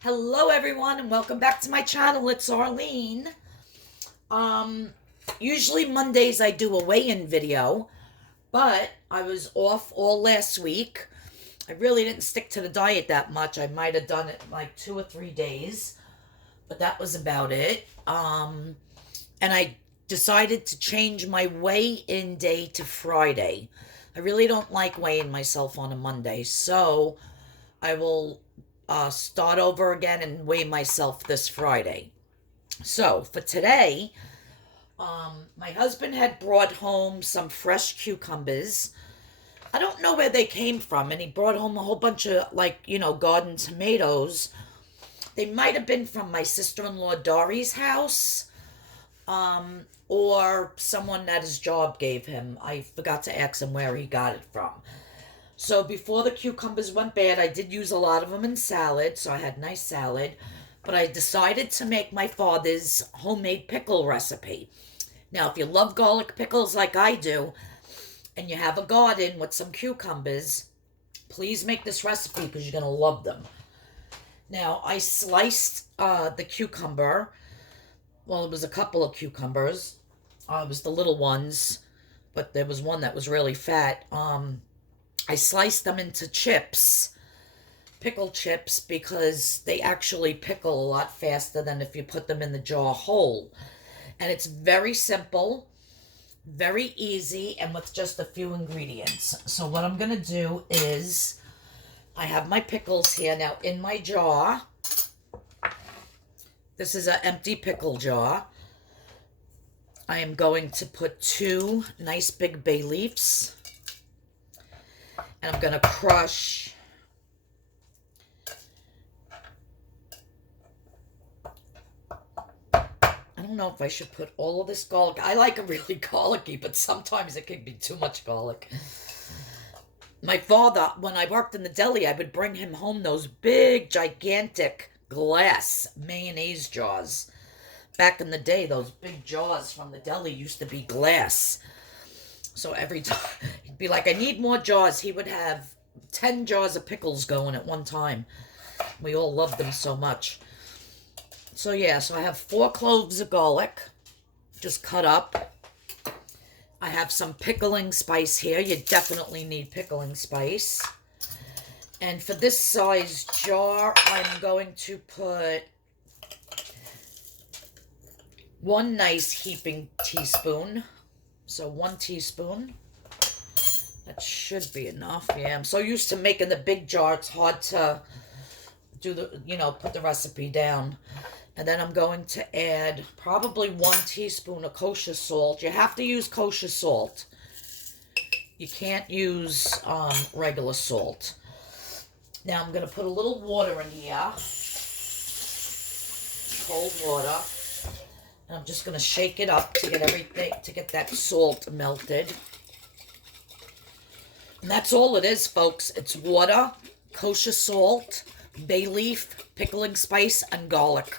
Hello everyone and welcome back to my channel. It's Arlene. Usually Mondays I do a weigh-in video, but I was off all last week. I really didn't stick to the diet that much. I might have done it like 2 or 3 days, but that was about it. And I decided to change my weigh-in day to Friday. I really don't like weighing myself on a Monday, so I will start over again and weigh myself this Friday. So for today, my husband had brought home some fresh cucumbers. I don't know where they came from, and he brought home a whole bunch of, garden tomatoes. They might have been from my sister-in-law Dari's house, or someone that his job gave him. I forgot to ask him where he got it from. So before the cucumbers went bad, I did use a lot of them in salad, so I had nice salad. But I decided to make my father's homemade pickle recipe. Now, if you love garlic pickles like I do, and you have a garden with some cucumbers, please make this recipe because you're going to love them. Now, I sliced the cucumber. Well, it was a couple of cucumbers. It was the little ones, but there was one that was really fat. I sliced them into chips, pickle chips, because they actually pickle a lot faster than if you put them in the jar whole. And it's very simple, very easy, and with just a few ingredients. So what I'm going to do is, I have my pickles here. Now, in my jar, this is an empty pickle jar. I am going to put 2 nice big bay leaves. And I'm going to crush I don't know if I should put all of this garlic. I like it really garlicky, but sometimes it can be too much garlic. My father, when I worked in the deli, I would bring him home those big, gigantic glass mayonnaise jars. Back in the day, those big jars from the deli used to be glass. So every time, he'd be like, I need more jars. He would have 10 jars of pickles going at one time. We all loved them so much. So yeah, so I have 4 cloves of garlic, just cut up. I have some pickling spice here. You definitely need pickling spice. And for this size jar, I'm going to put 1 nice heaping teaspoon. So 1 teaspoon. That should be enough. Yeah, I'm so used to making the big jar, it's hard to do put the recipe down. And then I'm going to add probably 1 teaspoon of kosher salt. You have to use kosher salt. You can't use regular salt. Now I'm going to put a little water in here. Cold water. And I'm just going to shake it up to get that salt melted. And that's all it is, folks. It's water, kosher salt, bay leaf, pickling spice, and garlic.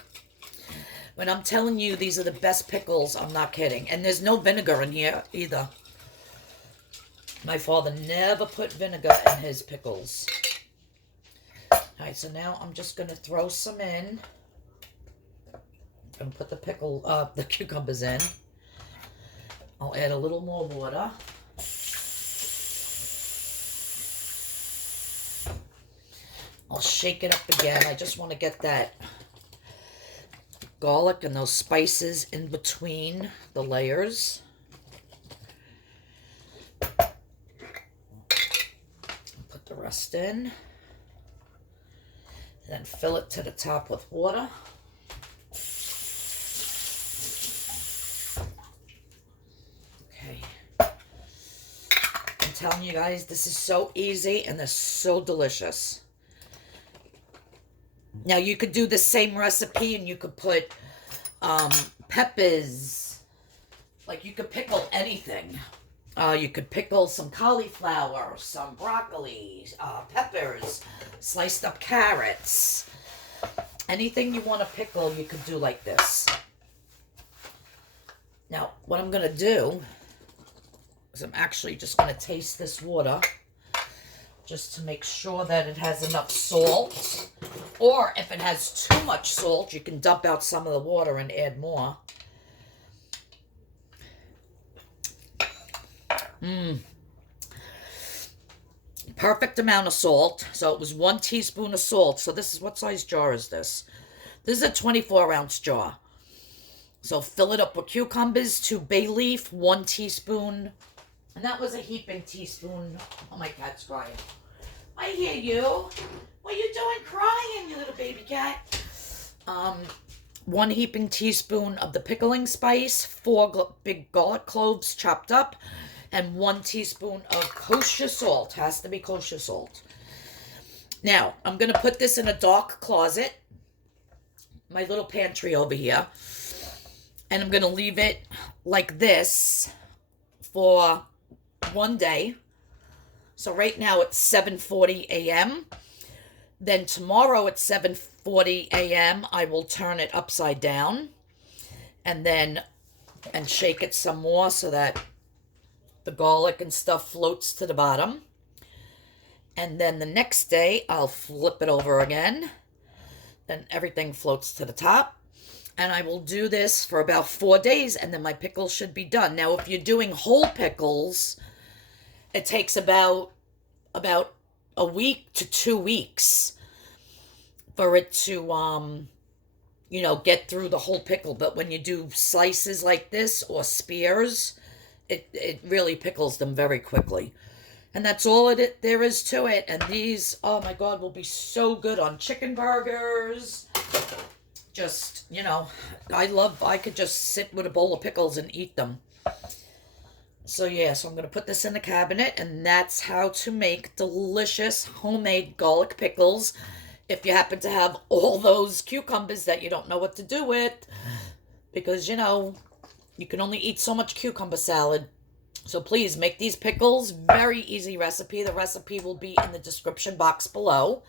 When I'm telling you these are the best pickles, I'm not kidding. And there's no vinegar in here either. My father never put vinegar in his pickles. Alright, so now I'm just going to throw some in. And put the cucumbers in. I'll add a little more water. I'll shake it up again. I just want to get that garlic and those spices in between the layers. Put the rest in. And then fill it to the top with water. Telling you guys, this is so easy and they're so delicious. Now you could do the same recipe and you could put peppers, like you could pickle anything. You could pickle some cauliflower, some broccoli, peppers, sliced up carrots. Anything you want to pickle, you could do like this. Now, what I'm going to do is I'm actually just going to taste this water just to make sure that it has enough salt Or if it has too much salt, you can dump out some of the water and add more. Perfect amount of salt. So it was 1 teaspoon of salt. So this is, what size jar is this? This is a 24-ounce jar. So fill it up with cucumbers, 2 bay leaf, 1 teaspoon. And that was a heaping teaspoon. Oh, my cat's crying. I hear you. What are you doing crying, you little baby cat? 1 heaping teaspoon of the pickling spice, 4 big garlic cloves chopped up, and 1 teaspoon of kosher salt. Has to be kosher salt. Now, I'm going to put this in a dark closet, my little pantry over here, and I'm going to leave it like this for 1 day. So right now it's 7:40 a.m. Then tomorrow at 7:40 a.m. I will turn it upside down and shake it some more so that the garlic and stuff floats to the bottom. And then the next day I'll flip it over again. Then everything floats to the top. And I will do this for about 4 days, and then my pickles should be done. Now, if you're doing whole pickles, it takes about a week to 2 weeks for it to, get through the whole pickle. But when you do slices like this or spears, it really pickles them very quickly. And that's all there is to it. And these, oh my God, will be so good on chicken burgers. Just, I could just sit with a bowl of pickles and eat them. So yeah, so I'm going to put this in the cabinet, and that's how to make delicious homemade garlic pickles. If you happen to have all those cucumbers that you don't know what to do with, because, you can only eat so much cucumber salad. So please make these pickles. Very easy recipe. The recipe will be in the description box below.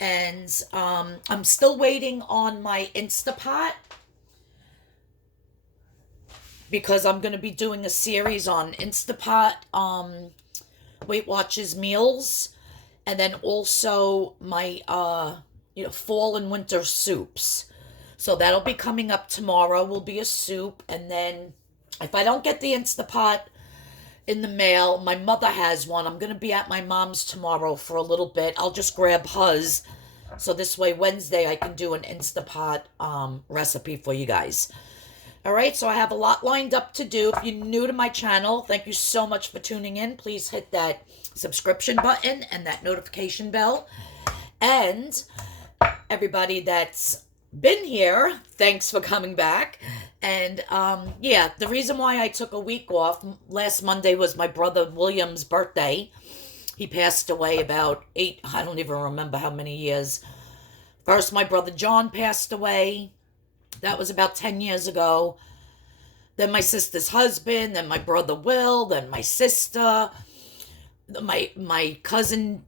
And I'm still waiting on my Instapot, because I'm going to be doing a series on Instapot, Weight Watchers meals, and then also my, fall and winter soups. So that'll be coming up tomorrow, will be a soup. And then if I don't get the Instapot in the mail, my mother has one. I'm going to be at my mom's tomorrow for a little bit. I'll just grab hers. So this way, Wednesday, I can do an Instapot recipe for you guys. All right, so I have a lot lined up to do. If you're new to my channel, thank you so much for tuning in. Please hit that subscription button and that notification bell. And everybody that's been here, thanks for coming back. And the reason why I took a week off, last Monday was my brother William's birthday. He passed away about 8, I don't even remember how many years. First, my brother John passed away. That was about 10 years ago. Then my sister's husband, then my brother Will, then my sister. My cousin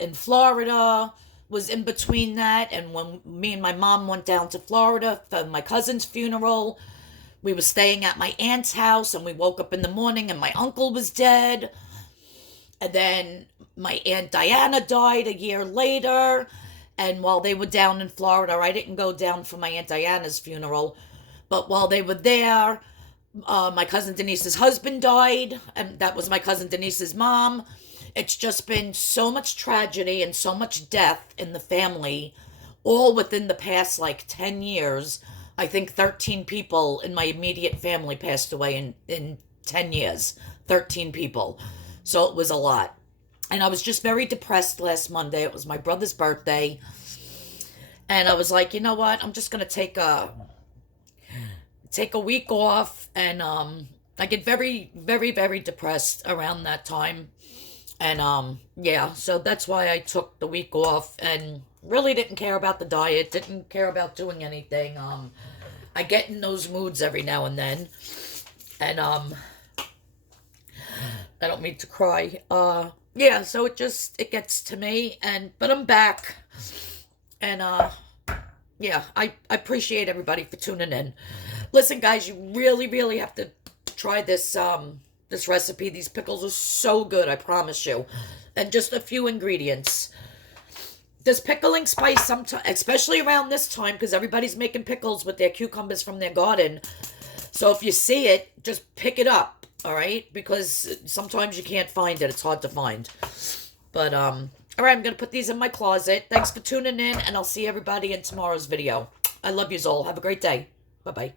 in Florida was in between that. And when me and my mom went down to Florida for my cousin's funeral, we were staying at my aunt's house, and we woke up in the morning and my uncle was dead. And then my Aunt Diana died a year later. And while they were down in Florida, I didn't go down for my Aunt Diana's funeral. But while they were there, my cousin Denise's husband died. And that was my cousin Denise's mom. It's just been so much tragedy and so much death in the family, all within the past 10 years. I think 13 people in my immediate family passed away in 10 years. 13 people. So it was a lot. And I was just very depressed last Monday. It was my brother's birthday. And I was like, you know what? I'm just going to take a week off. And I get very, very, very depressed around that time. And so that's why I took the week off and really didn't care about the diet. Didn't care about doing anything. I get in those moods every now and then. And I don't mean to cry. So it gets to me, but I'm back. And I appreciate everybody for tuning in. Listen, guys, you really, really have to try this this recipe. These pickles are so good, I promise you. And just a few ingredients. There's pickling spice sometimes, especially around this time, because everybody's making pickles with their cucumbers from their garden. So if you see it, just pick it up, all right? Because sometimes you can't find it. It's hard to find. But, all right, I'm going to put these in my closet. Thanks for tuning in, and I'll see everybody in tomorrow's video. I love you all. Have a great day. Bye-bye.